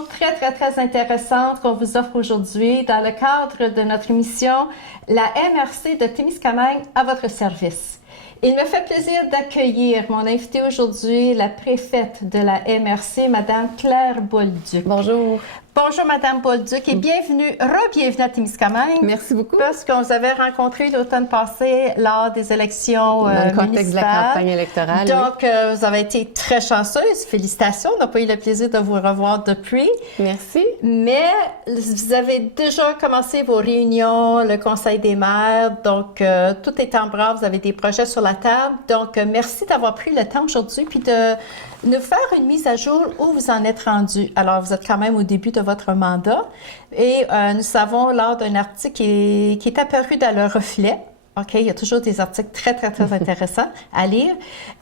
très, très, très intéressante qu'on vous offre aujourd'hui dans le cadre de notre émission La MRC de Témiscamingue à votre service. Il me fait plaisir d'accueillir mon invitée aujourd'hui, la préfète de la MRC, Madame Claire Bolduc. Bonjour. Bonjour, Madame Bolduc, et bienvenue, re-bienvenue à Témiscamingue. Merci beaucoup. Parce qu'on vous avait rencontré l'automne passé lors des élections dans le contexte de la campagne électorale. Donc, vous avez été très chanceuse. Félicitations. On n'a pas eu le plaisir de vous revoir depuis. Merci. Mais vous avez déjà commencé vos réunions, le Conseil des maires. Donc, tout est en branle. Vous avez des projets sur la table. Donc, merci d'avoir pris le temps aujourd'hui puis de nous faire une mise à jour où vous en êtes rendu. Alors, vous êtes quand même au début de votre mandat et nous savons lors d'un article qui est apparu dans le Reflet. OK, il y a toujours des articles très, très, très intéressants à lire.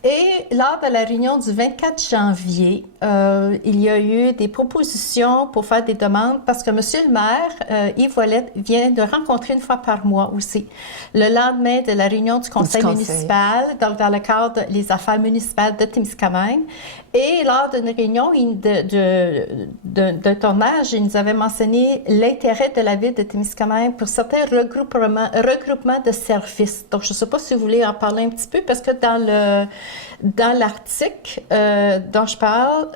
Et lors de la réunion du 24 janvier, il y a eu des propositions pour faire des demandes parce que Monsieur le maire, Yves Ouellette, vient de rencontrer une fois par mois aussi, le lendemain de la réunion du conseil municipal, donc dans le cadre des affaires municipales de Témiscamingue. Et lors d'une réunion d'un tournage, il nous avait mentionné l'intérêt de la ville de Témiscamingue pour certains regroupements de services. Donc, je ne sais pas si vous voulez en parler un petit peu, parce que dans l'article dont je parle,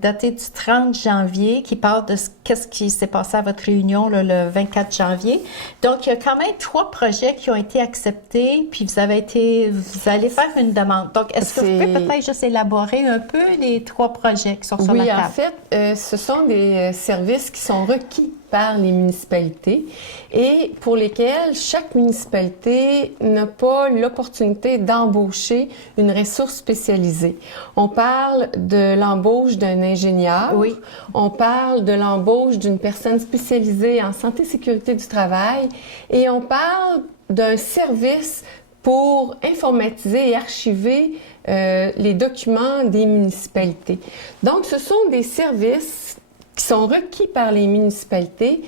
daté du 30 janvier, qui parle de qu'est-ce qui s'est passé à votre réunion là, le 24 janvier. Donc, il y a quand même 3 projets qui ont été acceptés, puis vous allez faire une demande. Donc, est-ce que vous pouvez peut-être juste élaborer un peu les 3 projets qui sont sur la table? Oui, en fait, ce sont des services qui sont requis par les municipalités et pour lesquels chaque municipalité n'a pas l'opportunité d'embaucher une ressource spécialisée. On parle de l'embauche d'un ingénieur, oui. On parle de l'embauche d'une personne spécialisée en santé et sécurité du travail et on parle d'un service pour informatiser et archiver les documents des municipalités. Donc, ce sont des services qui sont requis par les municipalités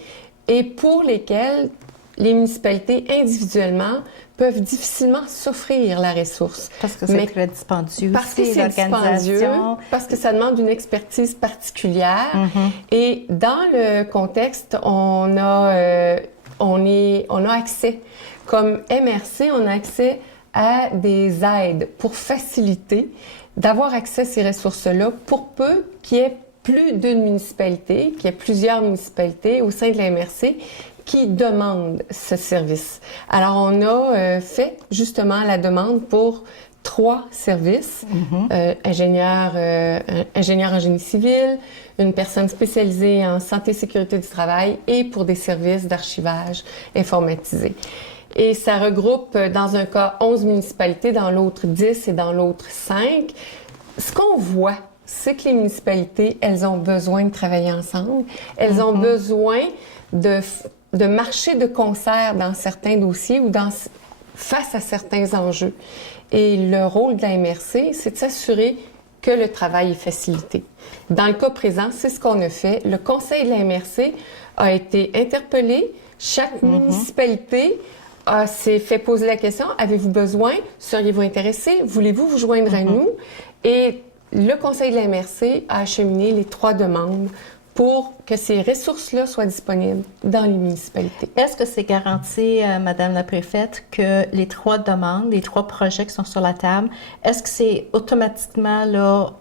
et pour lesquels les municipalités individuellement peuvent difficilement s'offrir la ressource. Parce que c'est très dispendieux. Parce que c'est dispendieux, parce que ça demande une expertise particulière. Et dans le contexte, on a accès, comme MRC, on a accès à des aides pour faciliter d'avoir accès à ces ressources-là pour peu qu'il y ait plus d'une municipalité, qu'il y ait plusieurs municipalités au sein de la MRC qui demandent ce service. Alors, on a fait justement la demande pour 3 services, ingénieur en génie civil, une personne spécialisée en santé et sécurité du travail et pour des services d'archivage informatisé. Et ça regroupe dans un cas 11 municipalités, dans l'autre 10 et dans l'autre 5. Ce qu'on voit, c'est que les municipalités, elles ont besoin de travailler ensemble. Elles ont besoin de marcher de concert dans certains dossiers ou face à certains enjeux. Et le rôle de la MRC, c'est de s'assurer que le travail est facilité. Dans le cas présent, c'est ce qu'on a fait. Le conseil de la MRC a été interpellé. Chaque municipalité s'est fait poser la question, avez-vous besoin? Seriez-vous intéressé? Voulez-vous vous joindre à nous? Et le conseil de la MRC a acheminé les 3 demandes pour que ces ressources-là soient disponibles dans les municipalités. Est-ce que c'est garanti, Madame la préfète, que les 3 demandes, les 3 projets qui sont sur la table, est-ce que c'est automatiquement là,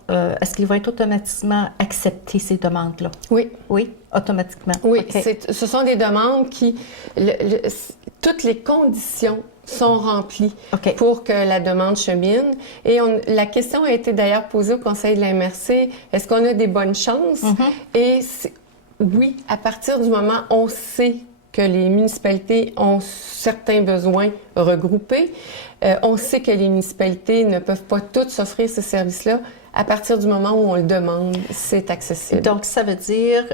est-ce qu'ils vont être automatiquement acceptés, ces demandes-là? Oui. Oui, automatiquement. Oui, okay. Ce sont des demandes qui, toutes les conditions sont remplies pour que la demande chemine. Et la question a été d'ailleurs posée au conseil de la MRC, est-ce qu'on a des bonnes chances? Et oui, à partir du moment où on sait que les municipalités ont certains besoins regroupés, on sait que les municipalités ne peuvent pas toutes s'offrir ce service-là. À partir du moment où on le demande, c'est accessible. Donc, ça veut dire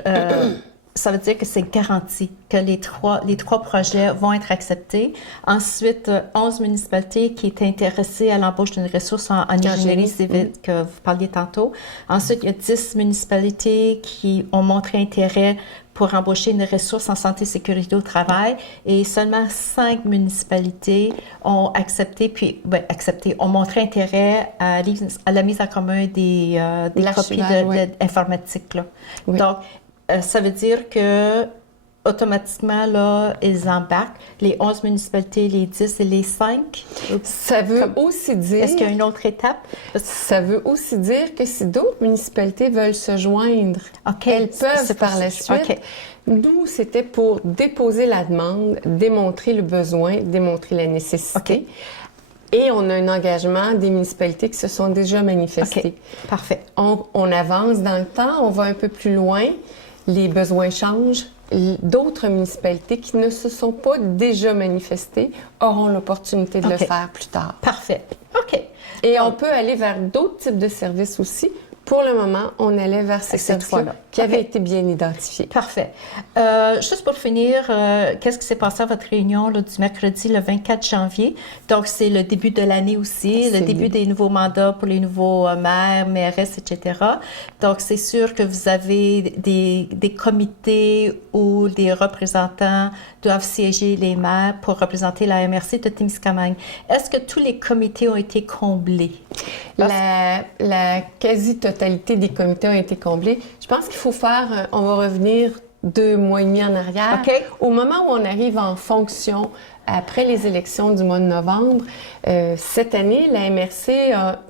que c'est garanti que les trois projets vont être acceptés. Ensuite, 11 municipalités qui étaient intéressées à l'embauche d'une ressource en ingénierie civile que vous parliez tantôt. Ensuite, il y a 10 municipalités qui ont montré intérêt pour embaucher une ressource en santé et sécurité au travail et seulement 5 municipalités ont accepté, ont montré intérêt à la mise en commun des copies informatiques. Là. Oui. Donc, ça veut dire que automatiquement, là, ils embarquent les 11 municipalités, les 10 et les 5. Ça veut aussi dire... Est-ce qu'il y a une autre étape? Ça veut aussi dire que si d'autres municipalités veulent se joindre, elles peuvent par la suite. Okay. Nous, c'était pour déposer la demande, démontrer le besoin, démontrer la nécessité. Okay. Et on a un engagement des municipalités qui se sont déjà manifestées. Okay. Parfait. On avance dans le temps, on va un peu plus loin, les besoins changent. D'autres municipalités qui ne se sont pas déjà manifestées auront l'opportunité de le faire plus tard. Parfait. OK. Et donc, on peut aller vers d'autres types de services aussi. Pour le moment, on allait vers ces services-là qui avaient été bien identifiés. Parfait. Juste pour finir, qu'est-ce qui s'est passé à votre réunion là, du mercredi le 24 janvier? Donc, c'est le début de l'année aussi, le début des nouveaux mandats pour les nouveaux maires, mairesses, etc. Donc, c'est sûr que vous avez des comités où des représentants doivent siéger les maires pour représenter la MRC de Témiscamingue. Est-ce que tous les comités ont été comblés? La quasi-totalité des comités ont été comblés. Je pense qu'il faut on va revenir 2 mois et demi en arrière. Okay. Au moment où on arrive en fonction, après les élections du mois de novembre, cette année, la MRC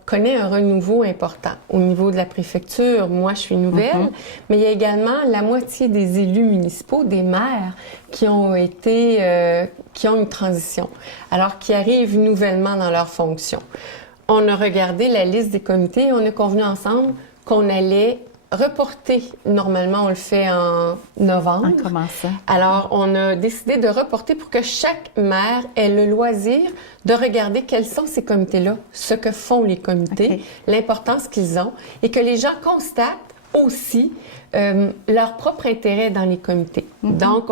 connaît un renouveau important. Au niveau de la préfecture, moi, je suis nouvelle, mais il y a également la moitié des élus municipaux, des maires, qui ont une transition, alors qui arrivent nouvellement dans leurs fonctions. On a regardé la liste des comités et on a convenu ensemble qu'on allait reporter. Normalement, on le fait en novembre. En commençant. Alors, on a décidé de reporter pour que chaque maire ait le loisir de regarder quels sont ces comités-là, ce que font les comités, l'importance qu'ils ont, et que les gens constatent aussi leur propre intérêt dans les comités. Donc,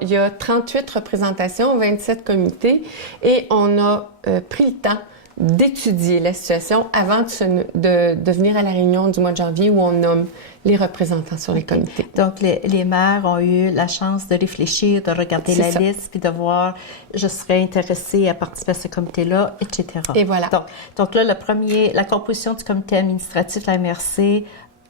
il y a 38 représentations, 27 comités, et on a pris le temps d'étudier la situation avant de venir à la réunion du mois de janvier où on nomme les représentants sur les comités. Donc, les maires ont eu la chance de réfléchir, de regarder la liste, puis de voir, je serais intéressée à participer à ce comité-là, etc. Et voilà. Donc là, la composition du comité administratif de la MRC,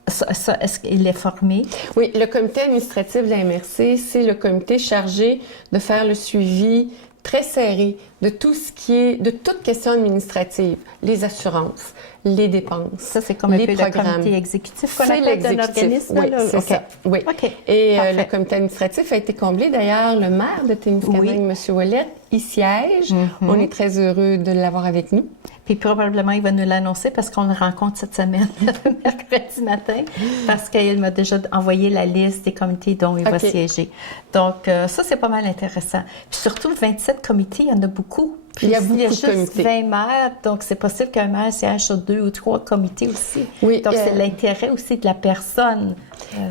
est-ce qu'il est formé? Oui, le comité administratif de la MRC, c'est le comité chargé de faire le suivi très serré de toute question administrative, les assurances, les dépenses, ça, c'est comme un peu programmes. Le comité exécutif qu'on appelle d'un organisme? Oui, c'est ça. Oui. Okay. Et le comité administratif a été comblé. D'ailleurs, le maire de Témiscamingue, M. Ouellette, il siège. On est très heureux de l'avoir avec nous. Puis probablement, il va nous l'annoncer parce qu'on le rencontre cette semaine, le mercredi matin, parce qu'il m'a déjà envoyé la liste des comités dont il va siéger. Donc, ça, c'est pas mal intéressant. Puis surtout, 27 comités, il y en a beaucoup. Puis il y a beaucoup de juste comités. 20 maires, donc c'est possible qu'un maire siège sur 2 ou 3 comités aussi. Oui, donc, c'est l'intérêt aussi de la personne.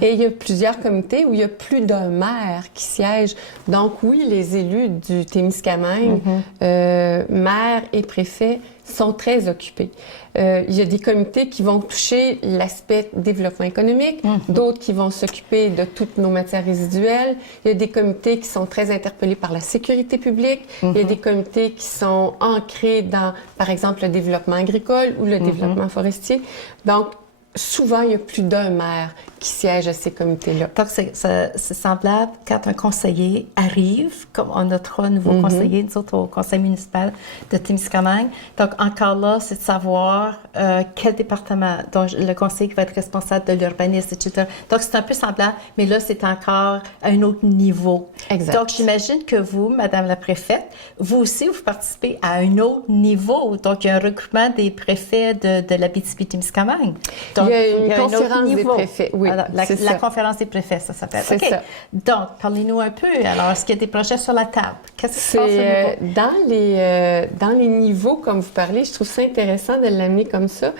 Et il y a plusieurs comités où il y a plus d'un maire qui siège. Donc, oui, les élus du Témiscamingue, maires et préfets, sont très occupés. Il y a des comités qui vont toucher l'aspect développement économique, d'autres qui vont s'occuper de toutes nos matières résiduelles. Il y a des comités qui sont très interpellés par la sécurité publique. Il y a des comités qui sont ancrés dans, par exemple, le développement agricole ou le développement forestier. Donc, souvent, il y a plus d'un maire qui siège à ces comités-là. Donc, c'est semblable quand un conseiller arrive, comme on a 3 nouveaux conseillers, nous autres, au conseil municipal de Témiscamingue. Donc, encore là, c'est de savoir quel département, donc le conseiller qui va être responsable de l'urbanisme, etc. Donc, c'est un peu semblable, mais là, c'est encore à un autre niveau. Exact. Donc, j'imagine que vous, Madame la préfète, vous aussi, vous participez à un autre niveau. Donc, il y a un regroupement des préfets de l'Abitibi-Témiscamingue. Donc, il y a une conférence des préfets, oui. Alors, la conférence des préfets, ça s'appelle. C'est ça. Donc, parlez-nous un peu. Alors, est-ce qu'il y a des projets sur la table? Qu'est-ce qui se passe au niveau? Dans les niveaux, comme vous parlez, je trouve ça intéressant de l'amener comme ça.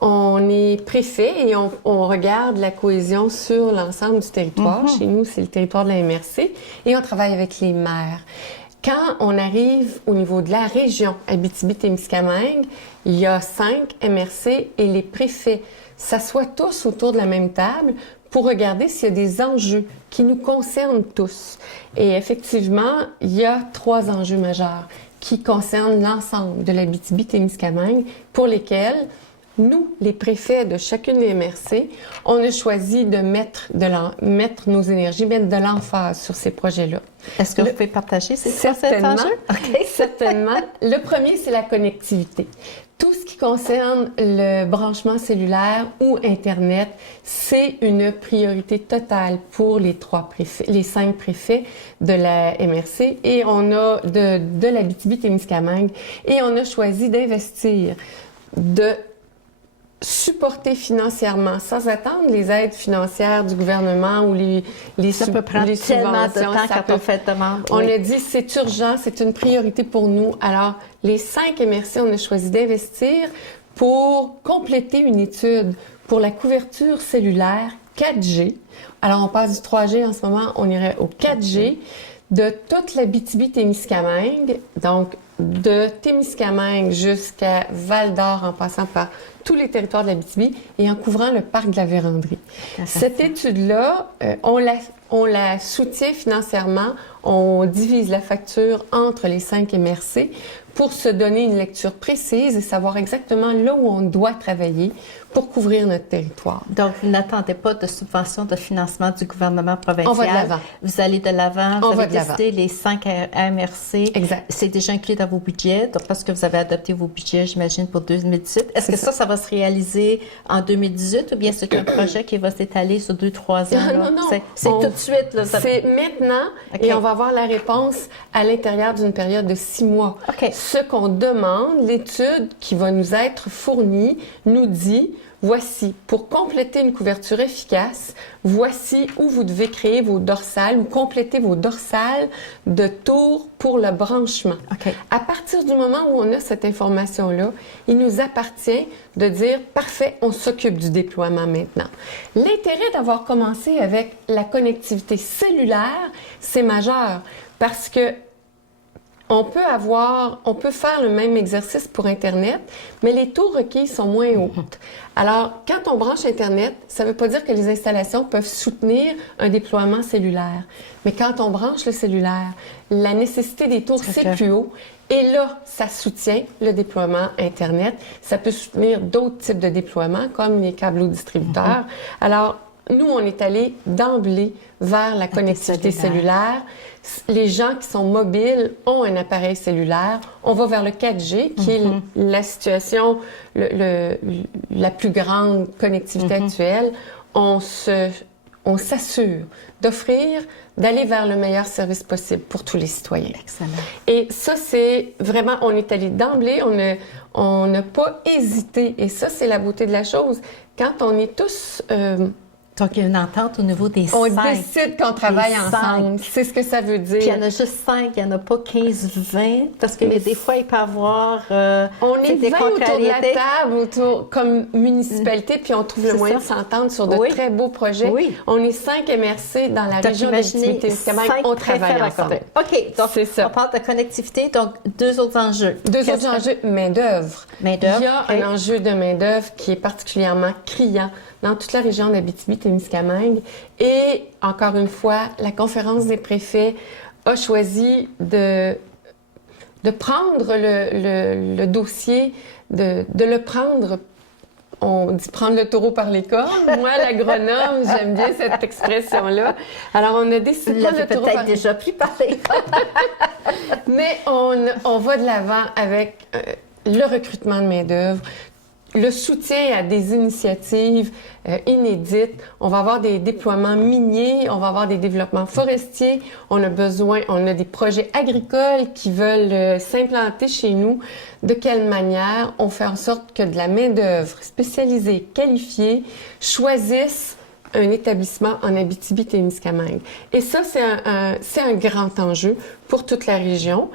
On est préfet et on regarde la cohésion sur l'ensemble du territoire. Chez nous, c'est le territoire de la MRC. Et on travaille avec les maires. Quand on arrive au niveau de la région Abitibi-Témiscamingue, il y a 5 MRC et les préfets s'assoient tous autour de la même table pour regarder s'il y a des enjeux qui nous concernent tous. Et effectivement, il y a 3 enjeux majeurs qui concernent l'ensemble de l'Abitibi-Témiscamingue, pour lesquels nous, les préfets de chacune des MRC, on a choisi de mettre nos énergies, mettre de l'emphase sur ces projets-là. Est-ce que vous pouvez partager ces 3 enjeux? Okay. Certainement. Le premier, c'est la connectivité. Tout ce qui concerne le branchement cellulaire ou Internet, c'est une priorité totale pour les 5 préfets de la MRC et on a de l'Abitibi-Témiscamingue et on a choisi d'investir, de supporter financièrement, sans attendre les aides financières du gouvernement ou ça peut prendre les tellement de subventions. temps quand on fait demande. On a dit c'est urgent, c'est une priorité pour nous. Alors, les 5 MRC, on a choisi d'investir pour compléter une étude pour la couverture cellulaire 4G. Alors, on passe du 3G en ce moment, on irait au 4G de toute l'Abitibi-Témiscamingue, donc de Témiscamingue jusqu'à Val-d'Or en passant par tous les territoires de l'Abitibi et en couvrant le parc de la Vérandrie. Cette étude-là, on la soutient financièrement, on divise la facture entre les 5 MRC pour se donner une lecture précise et savoir exactement là où on doit travailler pour couvrir notre territoire. Donc, vous n'attendez pas de subvention de financement du gouvernement provincial. On va de l'avant. Vous allez de l'avant. Vous avez décidé les 5 MRC. Exact. C'est déjà inclus dans vos budgets, donc parce que vous avez adopté vos budgets, j'imagine, pour 2018. Est-ce que ça va se réaliser en 2018 ou bien c'est un projet qui va s'étaler sur 2-3 ans? Non, non. C'est tout de suite. Là, c'est maintenant et on va avoir la réponse à l'intérieur d'une période de 6 mois. Okay. Ce qu'on demande, l'étude qui va nous être fournie, nous dit voici, pour compléter une couverture efficace, voici où vous devez créer vos dorsales ou compléter vos dorsales de tours pour le branchement. Okay. À partir du moment où on a cette information-là, il nous appartient de dire, parfait, on s'occupe du déploiement maintenant. L'intérêt d'avoir commencé avec la connectivité cellulaire, c'est majeur parce que on peut faire le même exercice pour Internet, mais les taux requis sont moins hauts. Alors, quand on branche Internet, ça ne veut pas dire que les installations peuvent soutenir un déploiement cellulaire. Mais quand on branche le cellulaire, la nécessité des tours, c'est plus haut. Et là, ça soutient le déploiement Internet. Ça peut soutenir d'autres types de déploiements, comme les câbles distributeurs. Alors, nous, on est allé d'emblée vers la connectivité cellulaire. Les gens qui sont mobiles ont un appareil cellulaire. On va vers le 4G, qui est la situation, la plus grande connectivité actuelle. On s'assure d'aller vers le meilleur service possible pour tous les citoyens. Excellent. Et ça, c'est vraiment, on est allé d'emblée, on n'a pas hésité. Et ça, c'est la beauté de la chose. Quand on est tous... Donc, il y a une entente au niveau des 5. On décide qu'on travaille ensemble. C'est ce que ça veut dire. Puis, il y en a juste 5, il n'y en a pas 15-20, parce que des fois, il peut y avoir on est des 20 autour de la table, comme municipalité, puis on trouve le moyen de s'entendre sur de très beaux projets. Oui. On est 5 MRC dans la région d'Abitibi-Témiscamingue. On travaille ensemble. OK, donc on parle de connectivité. Donc, 2 autres enjeux. 2 autres enjeux, main-d'œuvre. Il y a un enjeu de main-d'œuvre qui est particulièrement criant dans toute la région d'Abitibi-Témiscamingue. Et, encore une fois, la conférence des préfets a choisi de prendre le dossier, de le prendre. On dit prendre le taureau par les cornes. Moi, l'agronome, j'aime bien cette expression-là. Alors, on a décidé de prendre le taureau par les cornes. Déjà plus parlé. Mais on va de l'avant avec le recrutement de main-d'œuvre, le soutien à des initiatives inédites. On va avoir des déploiements miniers, on va avoir des développements forestiers. On a des projets agricoles qui veulent s'implanter chez nous. De quelle manière on fait en sorte que de la main-d'œuvre spécialisée, qualifiée, choisisse un établissement en Abitibi-Témiscamingue. Et ça, c'est un grand enjeu pour toute la région.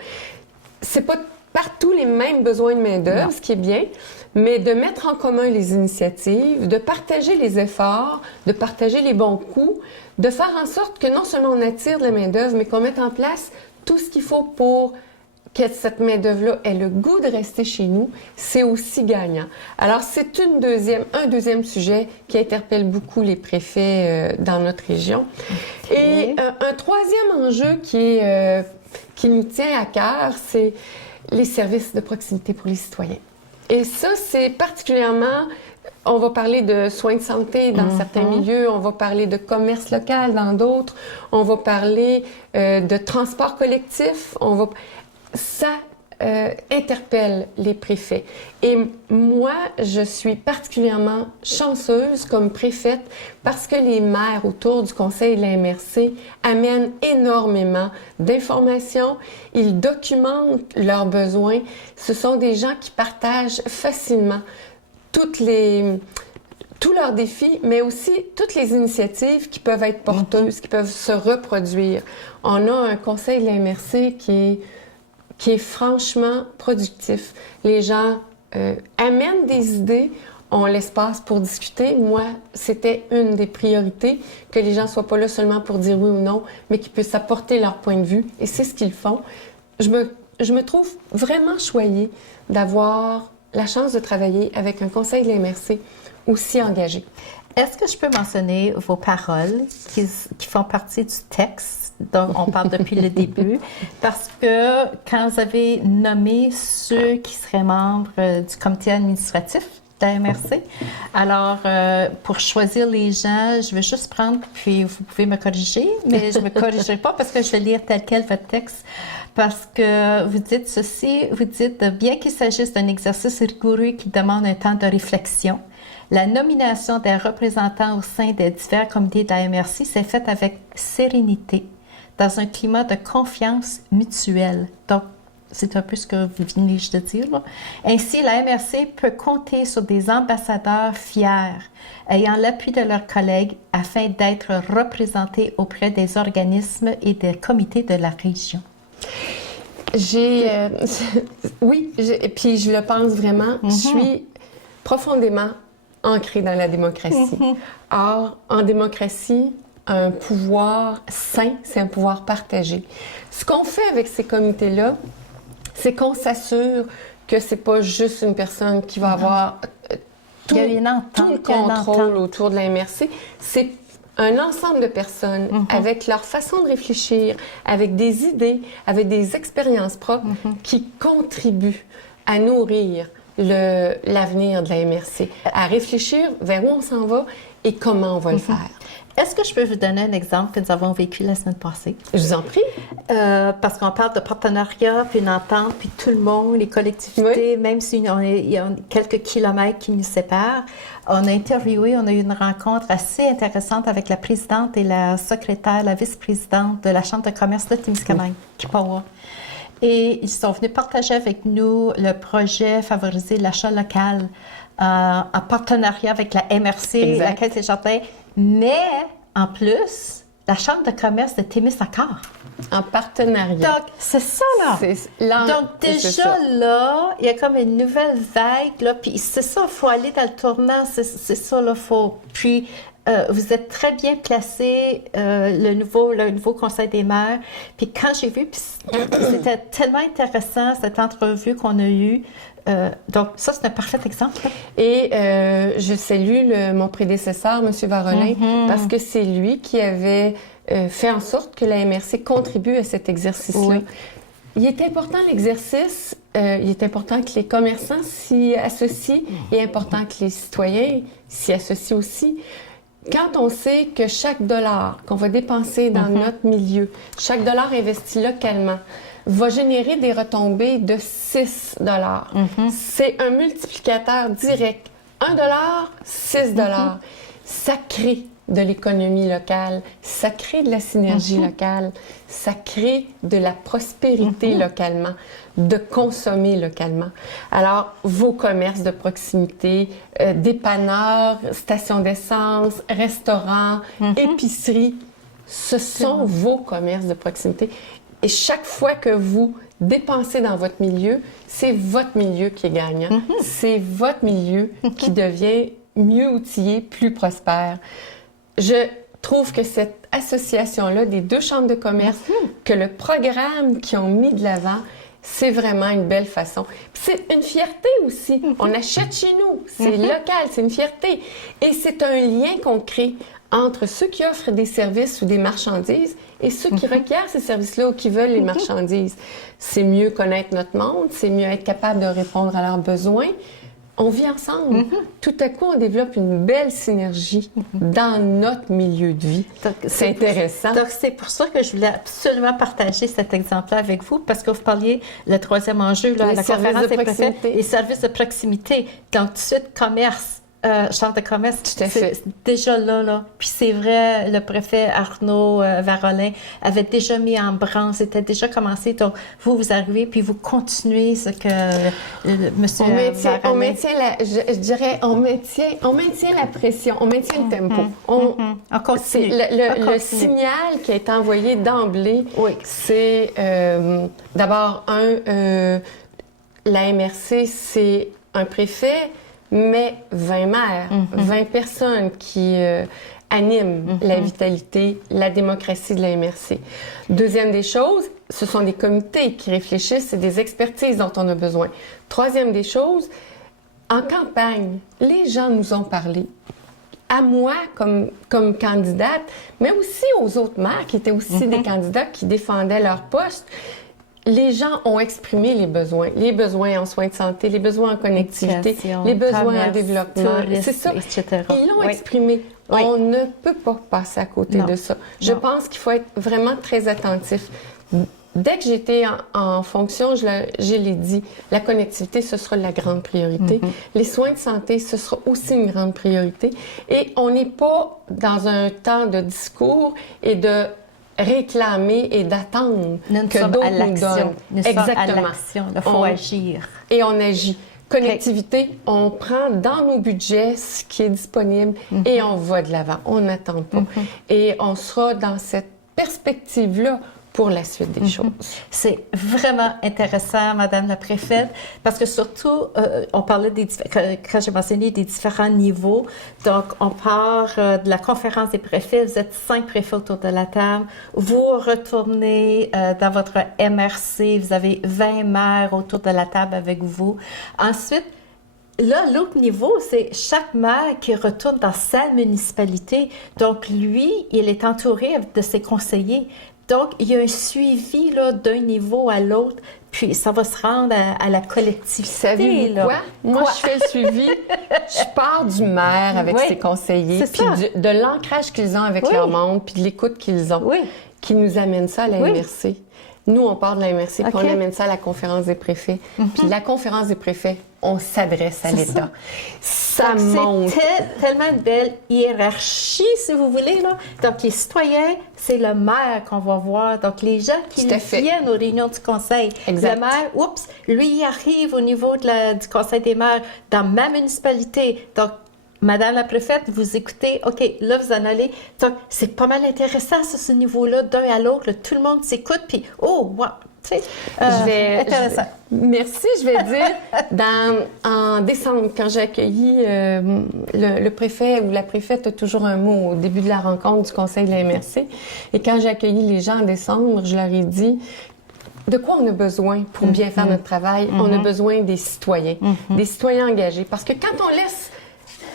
C'est pas partout les mêmes besoins de main-d'œuvre, ce qui est bien, mais de mettre en commun les initiatives, de partager les efforts, de partager les bons coups, de faire en sorte que non seulement on attire de la main-d'œuvre, mais qu'on mette en place tout ce qu'il faut pour que cette main-d'œuvre-là ait le goût de rester chez nous, c'est aussi gagnant. Alors, c'est un deuxième sujet qui interpelle beaucoup les préfets dans notre région. Okay. Et un troisième enjeu qui nous tient à cœur, c'est les services de proximité pour les citoyens. Et ça, c'est particulièrement... On va parler de soins de santé dans certains milieux, on va parler de commerce local dans d'autres, on va parler de transport collectif, ça interpelle les préfets. Et moi, je suis particulièrement chanceuse comme préfète parce que les maires autour du conseil de la MRC amènent énormément d'informations, ils documentent leurs besoins. Ce sont des gens qui partagent facilement tous leurs défis, mais aussi toutes les initiatives qui peuvent être porteuses, qui peuvent se reproduire. On a un conseil de la MRC qui est franchement productif. Les gens amènent des idées, ont l'espace pour discuter. Moi, c'était une des priorités, que les gens ne soient pas là seulement pour dire oui ou non, mais qu'ils puissent apporter leur point de vue, et c'est ce qu'ils font. Je me trouve vraiment choyée d'avoir la chance de travailler avec un conseil de la MRC aussi engagé. Est-ce que je peux mentionner vos paroles qui font partie du texte dont on parle depuis le début? Parce que quand vous avez nommé ceux qui seraient membres du comité administratif de la MRC, alors pour choisir les gens, je vais juste prendre, puis vous pouvez me corriger, mais je ne me corrigerai pas parce que je vais lire tel quel votre texte. Parce que vous dites ceci, vous dites, bien qu'il s'agisse d'un exercice rigoureux qui demande un temps de réflexion, la nomination des représentants au sein des divers comités de la MRC s'est faite avec sérénité, dans un climat de confiance mutuelle. Donc, c'est un peu ce que vous venez de dire, là. Ainsi, la MRC peut compter sur des ambassadeurs fiers, ayant l'appui de leurs collègues afin d'être représentés auprès des organismes et des comités de la région. Oui, puis je le pense vraiment. Je suis profondément ancrée dans la démocratie. Or, en démocratie, un pouvoir sain, c'est un pouvoir partagé. Ce qu'on fait avec ces comités-là, c'est qu'on s'assure que c'est pas juste une personne qui va avoir tout le contrôle autour de la MRC. C'est un ensemble de personnes avec leur façon de réfléchir, avec des idées, avec des expériences propres qui contribuent à nourrir l'avenir de la MRC, à réfléchir vers où on s'en va et comment on va le faire. Est-ce que je peux vous donner un exemple que nous avons vécu la semaine passée? Je vous en prie. Parce qu'on parle de partenariat, puis une entente, puis tout le monde, les collectivités, même s'il y a quelques kilomètres qui nous séparent. On a interviewé, on a eu une rencontre assez intéressante avec la présidente et la secrétaire, la vice-présidente de la Chambre de commerce de Témiscamingue, Kipawa. Et ils sont venus partager avec nous le projet Favoriser l'achat local en partenariat avec la MRC, la Caisse des Jardins, mais en plus, la Chambre de commerce de Témiscamingue. En partenariat. Donc, c'est ça, là. Donc, déjà, là, il y a comme une nouvelle vague, là, puis c'est ça, il faut aller dans le tournant, c'est ça, là, faut... Puis, vous êtes très bien placé, le nouveau Conseil des maires. Puis quand j'ai vu, c'était tellement intéressant, cette entrevue qu'on a eue. Donc, ça, c'est un parfait exemple. Et je salue mon prédécesseur, M. Varolin, parce que c'est lui qui avait fait en sorte que la MRC contribue à cet exercice-là. Oui. Il est important l'exercice, il est important que les commerçants s'y associent, il est important que les citoyens s'y associent aussi. Quand on sait que chaque dollar qu'on va dépenser dans notre milieu, chaque dollar investi localement, va générer des retombées de 6 $. C'est un multiplicateur direct. 1 $, 6 $. Ça crée de l'économie locale, ça crée de la synergie locale, ça crée de la prospérité localement, de consommer localement. Alors, vos commerces de proximité, dépanneurs, stations d'essence, restaurants, épiceries, ce sont vos commerces de proximité. Et chaque fois que vous dépensez dans votre milieu, c'est votre milieu qui est gagnant. C'est votre milieu qui devient mieux outillé, plus prospère. Je trouve que cette association-là des deux chambres de commerce, que le programme qu'ils ont mis de l'avant, c'est vraiment une belle façon. Puis c'est une fierté aussi. On achète chez nous, c'est local, c'est une fierté. Et c'est un lien qu'on crée entre ceux qui offrent des services ou des marchandises et ceux qui requièrent ces services-là ou qui veulent les marchandises. C'est mieux connaître notre monde, c'est mieux être capable de répondre à leurs besoins. On vit ensemble. Tout à coup, on développe une belle synergie dans notre milieu de vie. C'est intéressant. Donc, c'est pour ça que je voulais absolument partager cet exemple-là avec vous, parce que vous parliez, le troisième enjeu, là, la conférence des préfets, les services de proximité. Donc, tout de suite, commerce. Chambre de commerce, c'est déjà là. Puis c'est vrai, le préfet Arnaud Varolin avait déjà mis en branle, c'était déjà commencé. Donc, vous arrivez, puis vous continuez ce que monsieur Varolin... On maintient la pression, on maintient le tempo. On continue. Le signal qui est envoyé d'emblée, c'est d'abord, la MRC, c'est un préfet, mais 20 maires, 20 personnes qui animent la vitalité, la démocratie de la MRC. Deuxième des choses, ce sont des comités qui réfléchissent, c'est des expertises dont on a besoin. Troisième des choses, en campagne, les gens nous ont parlé. À moi, comme candidate, mais aussi aux autres maires qui étaient aussi des candidats qui défendaient leur poste. Les gens ont exprimé les besoins en soins de santé, les besoins en connectivité, les besoins en développement. C'est ça. Etc. Ils l'ont exprimé. On ne peut pas passer à côté de ça. Je pense qu'il faut être vraiment très attentif. Dès que j'étais en fonction, je l'ai dit, la connectivité, ce sera la grande priorité. Les soins de santé, ce sera aussi une grande priorité. Et on n'est pas dans un temps de discours et de réclamer et d'attendre que d'autres nous donnent. Exactement. Il faut agir. Et on agit. Connectivité, on prend dans nos budgets ce qui est disponible et on va de l'avant. On n'attend pas. Et on sera dans cette perspective-là pour la suite des choses. C'est vraiment intéressant, Madame la préfète, parce que surtout, on parlait quand j'ai mentionné des différents niveaux, donc on part de la conférence des préfets, vous êtes 5 préfets autour de la table, vous retournez dans votre MRC, vous avez 20 maires autour de la table avec vous. Ensuite, là, l'autre niveau, c'est chaque maire qui retourne dans sa municipalité. Donc, lui, il est entouré de ses conseillers. Donc, il y a un suivi là, d'un niveau à l'autre, puis ça va se rendre à la collectivité. Savez-vous quoi? Moi, je fais le suivi. Je pars du maire avec ses conseillers, puis de l'ancrage qu'ils ont avec leurs membres, puis de l'écoute qu'ils ont, qui nous amène ça à la MRC. Nous, on part de la MRC, puis on amène ça à la conférence des préfets. Puis la conférence des préfets, on s'adresse à l'État. Ça monte. C'est tellement une belle hiérarchie, si vous voulez. Là. Donc, les citoyens, c'est le maire qu'on va voir. Donc, les gens qui viennent aux réunions du conseil. Exact. Le maire, lui, il arrive au niveau du conseil des maires dans ma municipalité. Donc, Madame la préfète, vous écoutez, OK, là, vous en allez. Donc, c'est pas mal intéressant, ce niveau-là, d'un à l'autre. Tout le monde s'écoute, puis, oh, wow! Tu sais, intéressant. Merci, je vais dire, en décembre, quand j'ai accueilli le préfet ou la préfète a toujours un mot au début de la rencontre du conseil de la MRC. Et quand j'ai accueilli les gens en décembre, je leur ai dit de quoi on a besoin pour bien faire notre travail. On a besoin des citoyens engagés. Parce que quand on laisse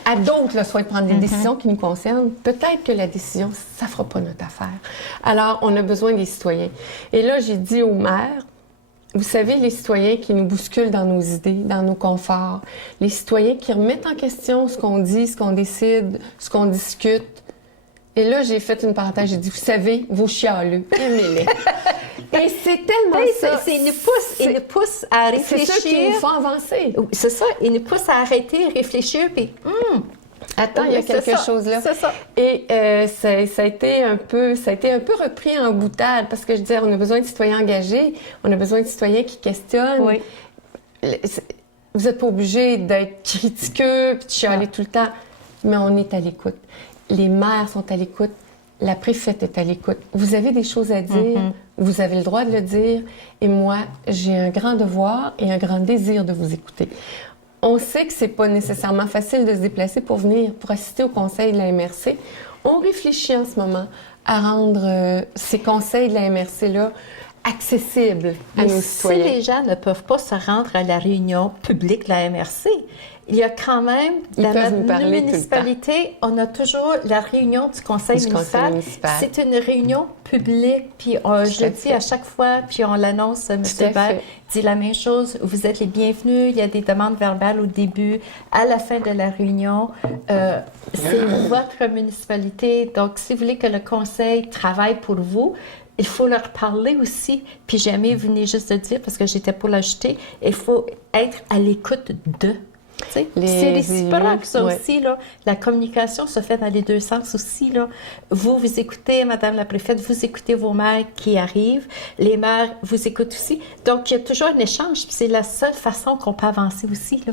à d'autres le soin de prendre des décisions qui nous concernent, peut-être que la décision, ça ne fera pas notre affaire. Alors, on a besoin des citoyens. Et là, j'ai dit aux maires, vous savez, les citoyens qui nous bousculent dans nos idées, dans nos conforts, les citoyens qui remettent en question ce qu'on dit, ce qu'on décide, ce qu'on discute. Et là, j'ai fait une parenthèse, j'ai dit, vous savez, vos chialeux, aimez-les. Et c'est tellement ça. Il nous pousse à réfléchir. C'est ça qui nous fait avancer. C'est ça. Il nous pousse à arrêter, réfléchir, puis attends, il y a quelque chose là. C'est ça. Et ça a été un peu repris en boutade parce que je disais, on a besoin de citoyens engagés, on a besoin de citoyens qui questionnent. Oui. Vous n'êtes pas obligés d'être critiqueux puis de chialer tout le temps, mais on est à l'écoute. Les maires sont à l'écoute. La préfète est à l'écoute. Vous avez des choses à dire, vous avez le droit de le dire, et moi, j'ai un grand devoir et un grand désir de vous écouter. On sait que c'est pas nécessairement facile de se déplacer pour venir, pour assister au conseil de la MRC. On réfléchit en ce moment à rendre ces conseils de la MRC-là accessible à nos si citoyens. les gens ne peuvent pas se rendre à la réunion publique de la MRC, il y a quand même, dans notre municipalité, on a toujours la réunion du conseil municipal. C'est une réunion publique, puis je le dis à chaque fois, puis on l'annonce, M. Hébert dit la même chose, vous êtes les bienvenus, il y a des demandes verbales au début, à la fin de la réunion. C'est votre municipalité, donc si vous voulez que le conseil travaille pour vous, il faut leur parler aussi. Puis jamais venez juste de dire, parce que j'étais pour l'ajouter, il faut être à l'écoute de. C'est réciproque, ça aussi. Là. La communication se fait dans les deux sens aussi. Là. Vous écoutez, Madame la préfète, vous écoutez vos maires qui arrivent. Les maires vous écoutent aussi. Donc, il y a toujours un échange. Puis c'est la seule façon qu'on peut avancer aussi. Là.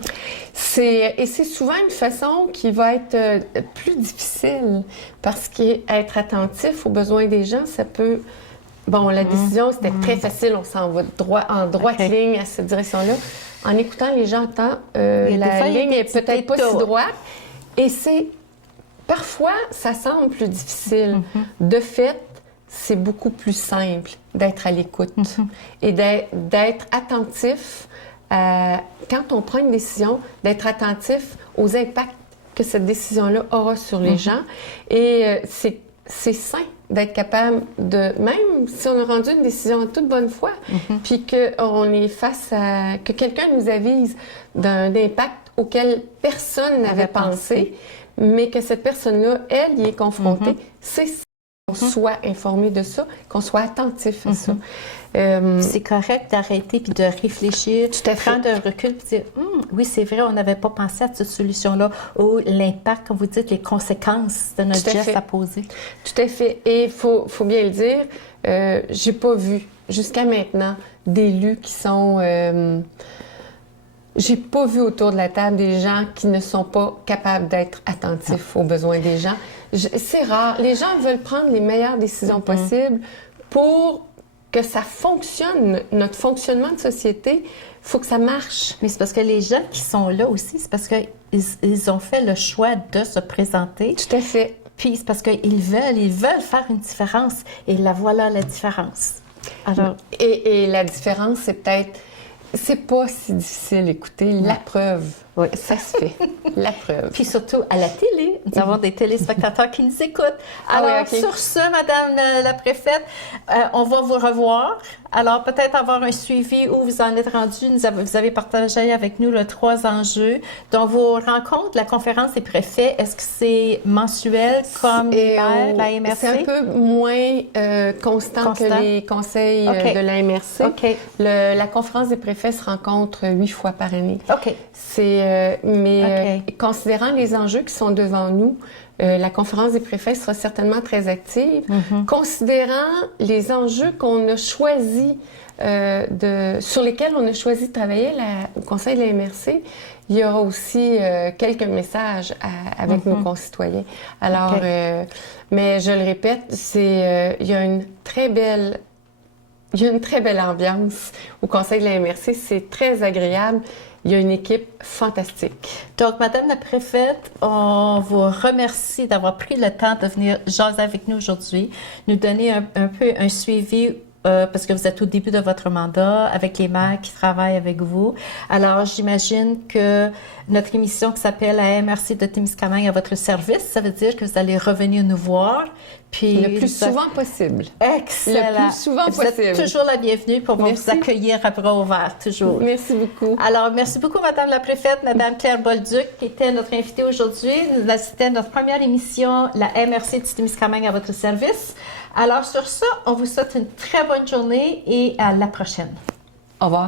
Et c'est souvent une façon qui va être plus difficile parce qu'être attentif aux besoins des gens, ça peut... Bon, la décision, c'était très facile. On s'en va en droite ligne à cette direction-là. En écoutant les gens, la ligne est peut-être pas si droite. Et parfois, ça semble plus difficile. De fait, c'est beaucoup plus simple d'être à l'écoute et d'être attentif quand on prend une décision, d'être attentif aux impacts que cette décision-là aura sur les gens. Et c'est sain d'être capable de, même si on a rendu une décision en toute bonne foi, puis qu'on est face à, que quelqu'un nous avise d'un impact auquel personne n'avait pensé, mais que cette personne-là, elle, y est confrontée, c'est qu'on soit informé de ça, qu'on soit attentif à ça. C'est correct d'arrêter puis de réfléchir, prendre un recul puis dire oui, c'est vrai, on n'avait pas pensé à cette solution-là ou l'impact, comme vous dites, les conséquences de notre geste à poser. Tout à fait. Et il faut bien le dire, j'ai pas vu jusqu'à maintenant d'élus qui sont... j'ai pas vu autour de la table des gens qui ne sont pas capables d'être attentifs aux besoins des gens. C'est rare. Les gens veulent prendre les meilleures décisions possibles pour que ça fonctionne. Notre fonctionnement de société, il faut que ça marche. Mais c'est parce que les gens qui sont là aussi, c'est parce qu'ils ont fait le choix de se présenter. Tout à fait. Puis c'est parce qu'ils veulent faire une différence. Et voilà la différence. Alors... Et la différence, c'est peut-être... C'est pas si difficile, écoutez, la preuve. Oui, ça se fait. La preuve. Puis surtout à la télé, nous avons des téléspectateurs qui nous écoutent. Alors, sur ce, Madame la préfète, on va vous revoir. Alors, peut-être avoir un suivi où vous en êtes rendu. Vous avez partagé avec nous 3 enjeux. Donc, vos rencontres, la conférence des préfets, est-ce que c'est mensuel comme la MRC? C'est un peu moins constant que les conseils de la MRC. La conférence des préfets se rencontre 8 fois par année. Considérant les enjeux qui sont devant nous, la conférence des préfets sera certainement très active. Considérant les enjeux qu'on a choisis, sur lesquels on a choisi de travailler au Conseil de la MRC, il y aura aussi quelques messages avec nos concitoyens. Alors, mais je le répète, il y a une très belle ambiance au Conseil de la MRC. C'est très agréable. Il y a une équipe fantastique. Donc, Madame la préfète, on vous remercie d'avoir pris le temps de venir jaser avec nous aujourd'hui, nous donner un peu un suivi parce que vous êtes au début de votre mandat avec les maires qui travaillent avec vous. Alors, j'imagine que notre émission qui s'appelle la MRC de Témiscamingue à votre service, ça veut dire que vous allez revenir nous voir. Puis le plus souvent possible. Excellent. Le plus souvent possible. Vous êtes toujours la bienvenue pour vous accueillir à bras ouverts, toujours. Merci beaucoup. Alors, merci beaucoup, Madame la préfète, Madame Claire Bolduc, qui était notre invitée aujourd'hui. C'était notre première émission, la MRC de Témiscamingue à votre service. Alors, sur ça, on vous souhaite une très bonne journée et à la prochaine. Au revoir.